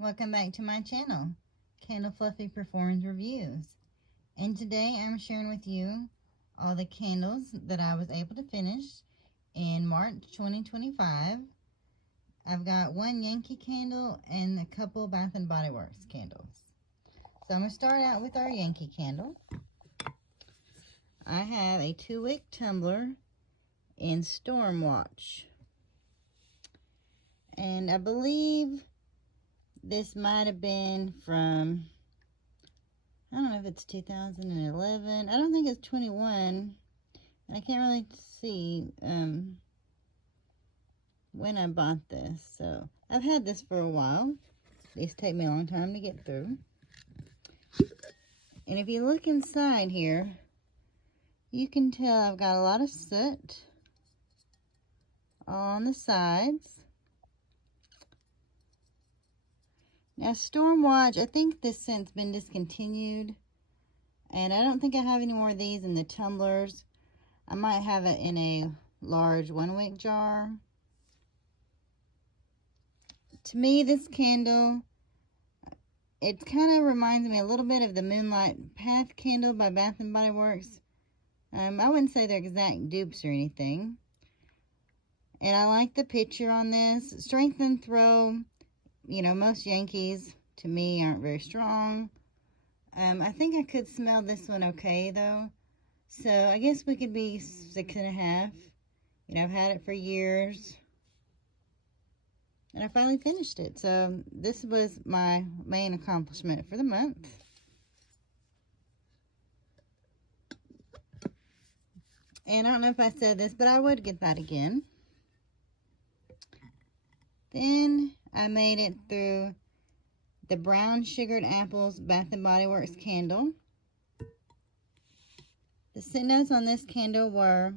Welcome back to my channel, Candle Fluffy Performs Reviews. And today I'm sharing with you all the candles that I was able to finish in March 2025. I've got one Yankee candle and a couple Bath & Body Works candles. So I'm going to start out with our Yankee candle. I have a 2-wick tumbler in Stormwatch. And I believe this might have been from, I don't know if it's 2011. I don't think it's 21. I can't really see when I bought this. So I've had this for a while. These take me a long time to get through. And if you look inside here, you can tell I've got a lot of soot on the sides. Now, Stormwatch, I think this scent's been discontinued. And I don't think I have any more of these in the tumblers. I might have it in a large 1-wick jar. To me, this candle, it kind of reminds me a little bit of the Moonlight Path candle by Bath & Body Works. I wouldn't say they're exact dupes or anything. And I like the picture on this. Strength and throw. You know, most Yankees, to me, aren't very strong. I think I could smell this one okay, though. So, I guess we could be 6.5. You know, I've had it for years. And I finally finished it. So, this was my main accomplishment for the month. And I don't know if I said this, but I would get that again. Then I made it through the Brown Sugared Apples Bath & Body Works candle. The scent notes on this candle were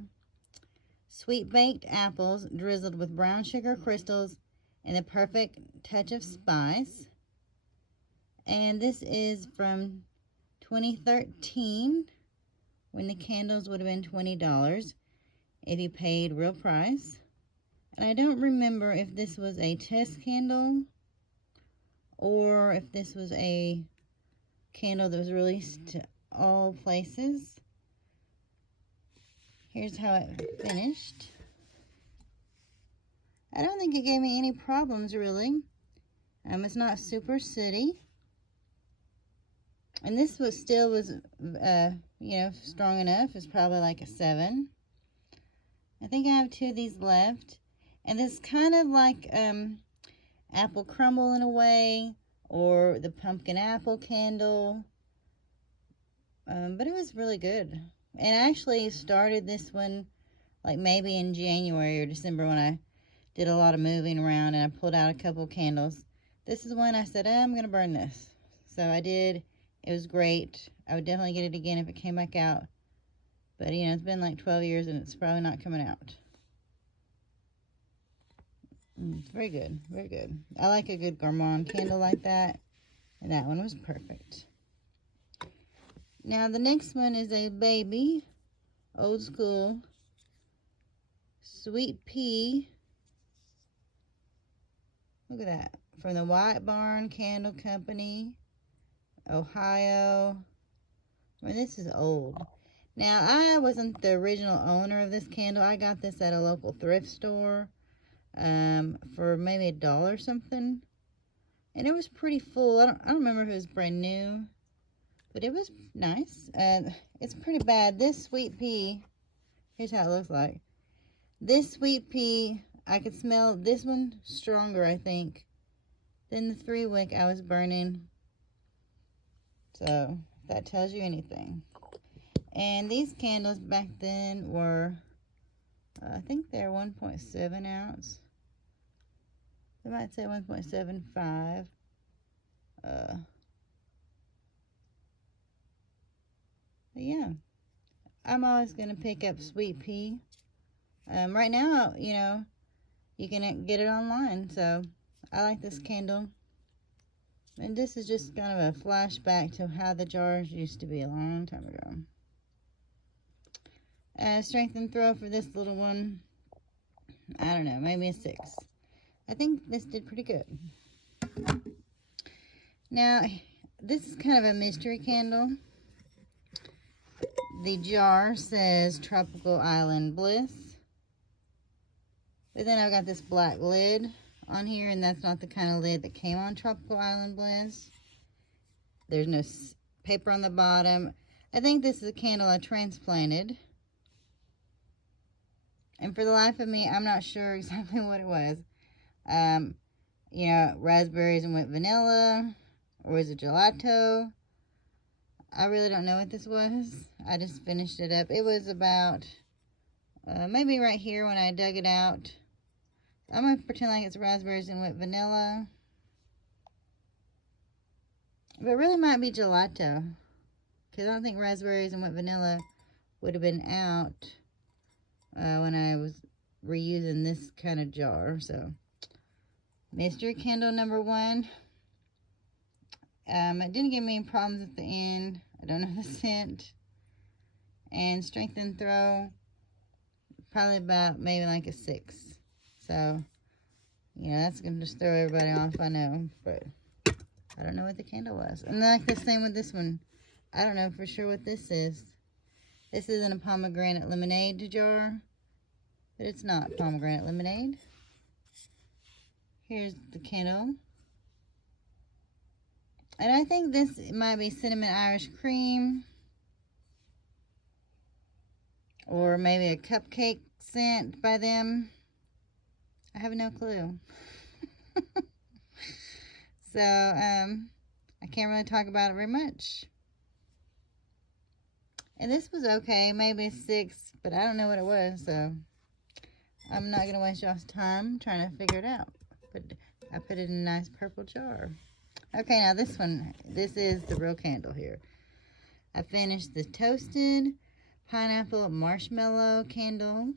sweet baked apples drizzled with brown sugar crystals and the perfect touch of spice. And this is from 2013, when the candles would have been $20 if you paid real price. And I don't remember if this was a test candle or if this was a candle that was released to all places. Here's how it finished. I don't think it gave me any problems, really. It's not super sooty. And this was still you know, strong enough. It's probably like a 7. I think I have 2 of these left. And this kind of like apple crumble in a way, or the pumpkin apple candle. But it was really good. And I actually started this one like maybe in January or December when I did a lot of moving around and I pulled out a couple candles. This is one I said, I'm going to burn this. So I did. It was great. I would definitely get it again if it came back out. But, you know, it's been like 12 years and it's probably not coming out. It's very good, very good. I like a good gourmand candle like that, and that one was perfect. Now the next one is a baby, old school, sweet pea. Look at that, from the White Barn Candle Company, Ohio. I mean, this is old. Now, I wasn't the original owner of this candle. I got this at a local thrift store. For maybe $1 or something, and it was pretty full. I don't remember if it was brand new, but it was nice. It's pretty bad. This sweet pea, here's how it looks like. This sweet pea, I could smell this one stronger, I think, than the 3-wick I was burning. So if that tells you anything. And these candles back then were, I think they're 1.7 ounce. They might say 1.75. But yeah, I'm always going to pick up sweet pea. Right now, you know, you can get it online. So I like this candle. And this is just kind of a flashback to how the jars used to be a long time ago. Strength and throw for this little one, I don't know, maybe a 6. I think this did pretty good. Now, this is kind of a mystery candle. The jar says Tropical Island Bliss. But then I've got this black lid on here, and that's not the kind of lid that came on Tropical Island Bliss. There's no paper on the bottom. I think this is a candle I transplanted. And for the life of me, I'm not sure exactly what it was. You know, raspberries and wet vanilla, or was it gelato? I really don't know what this was. I just finished it up. It was about, maybe right here when I dug it out. I'm going to pretend like it's raspberries and wet vanilla. But it really might be gelato. Because I don't think raspberries and wet vanilla would have been out when I was reusing this kind of jar. So, mystery candle number 1. It didn't give me any problems at the end. I don't know the scent. And strength and throw, probably about maybe like a 6. So, yeah, that's going to just throw everybody off, I know. But I don't know what the candle was. And like the same with this one. I don't know for sure what this is. This isn't a pomegranate lemonade jar. But it's not pomegranate lemonade. Here's the candle. And I think this might be cinnamon Irish cream. Or maybe a cupcake scent by them. I have no clue. So, I can't really talk about it very much. And this was okay, maybe a 6, but I don't know what it was, so I'm not going to waste y'all's time trying to figure it out. But I put it in a nice purple jar. Okay, now this one, this is the real candle here. I finished the toasted pineapple marshmallow candle.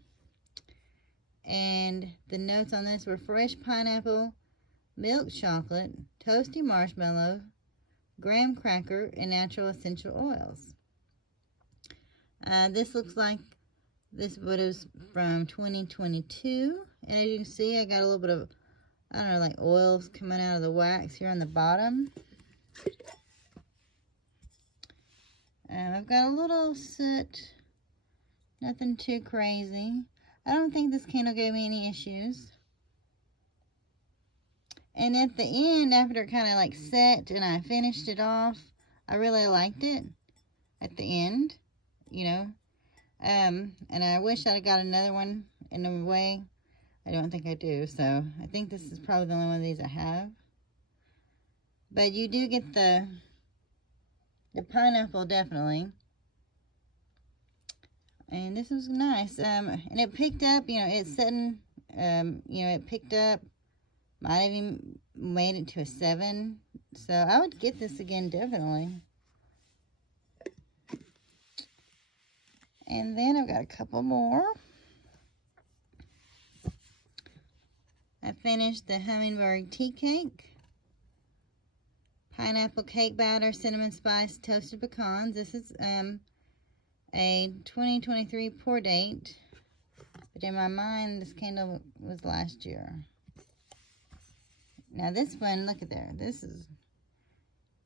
And the notes on this were fresh pineapple, milk chocolate, toasty marshmallow, graham cracker, and natural essential oils. This looks like this was from 2022. And as you can see, I got a little bit of, I don't know, like oils coming out of the wax here on the bottom. And I've got a little soot, nothing too crazy. I don't think this candle gave me any issues. And at the end, after it kind of like set and I finished it off, I really liked it at the end, you know. And I wish I'd got another one in a way. I don't think I do, so I think this is probably the only one of these I have. But you do get the pineapple, definitely. And this was nice. And it picked up, you know, it's sitting, you know, it picked up. Might have even made it to a 7. So I would get this again, definitely. And then I've got a couple more. I finished the hummingbird tea cake. Pineapple cake batter, cinnamon spice, toasted pecans. This is a 2023 pour date. But in my mind, this candle was last year. Now this one, look at there. This is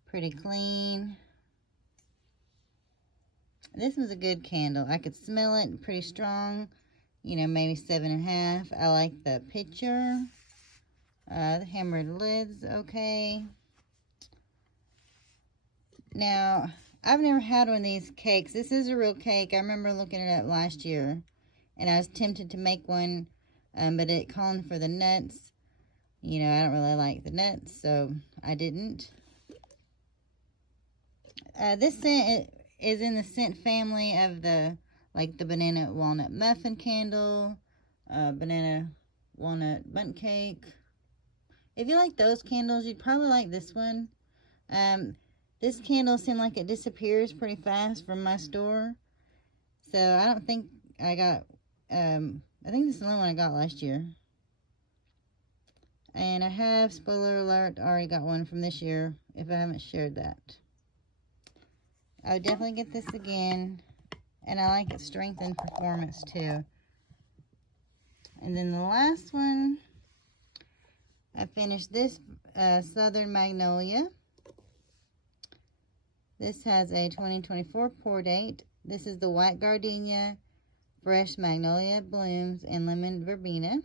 pretty clean. This was a good candle. I could smell it, pretty strong. You know, maybe 7.5. I like the picture. The hammered lid's okay. Now, I've never had one of these cakes. This is a real cake. I remember looking it up last year. And I was tempted to make one. But it called for the nuts. You know, I don't really like the nuts, so I didn't. This scent is in the scent family of the, like the banana walnut muffin candle, banana walnut bundt cake. If you like those candles, you'd probably like this one. This candle seemed like it disappears pretty fast from my store. So I don't think I got, I think this is the only one I got last year. And I have, spoiler alert, already got one from this year, if I haven't shared that. I would definitely get this again. And I like its strength and performance too. And then the last one, I finished this Southern Magnolia. This has a 2024 pour date. This is the white gardenia, fresh magnolia blooms, and lemon verbena.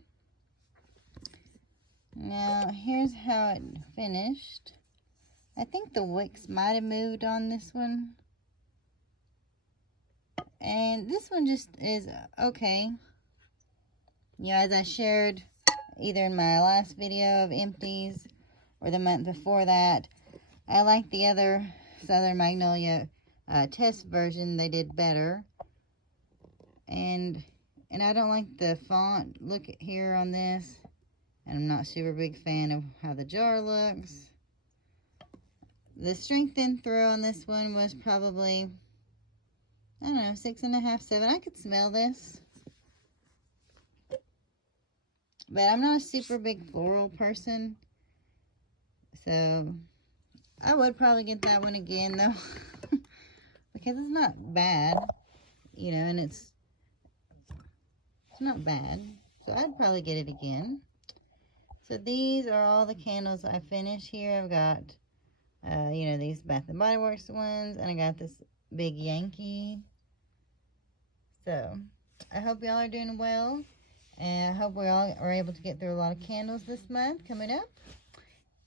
Now, here's how it finished. I think the wicks might have moved on this one. And this one just is okay. You know, as I shared either in my last video of empties or the month before that, I like the other Southern Magnolia test version. They did better. And I don't like the font. Look at here on this. And I'm not super big fan of how the jar looks. The strength and throw on this one was probably, I don't know, 6.5, 7. I could smell this. But I'm not a super big floral person. So I would probably get that one again though. Because it's not bad. You know, and it's not bad. So I'd probably get it again. So these are all the candles I finished here. I've got, you know, these Bath & Body Works ones. And I got this big Yankee. So I hope y'all are doing well. And I hope we all are able to get through a lot of candles this month coming up.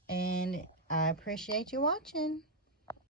And I appreciate you watching.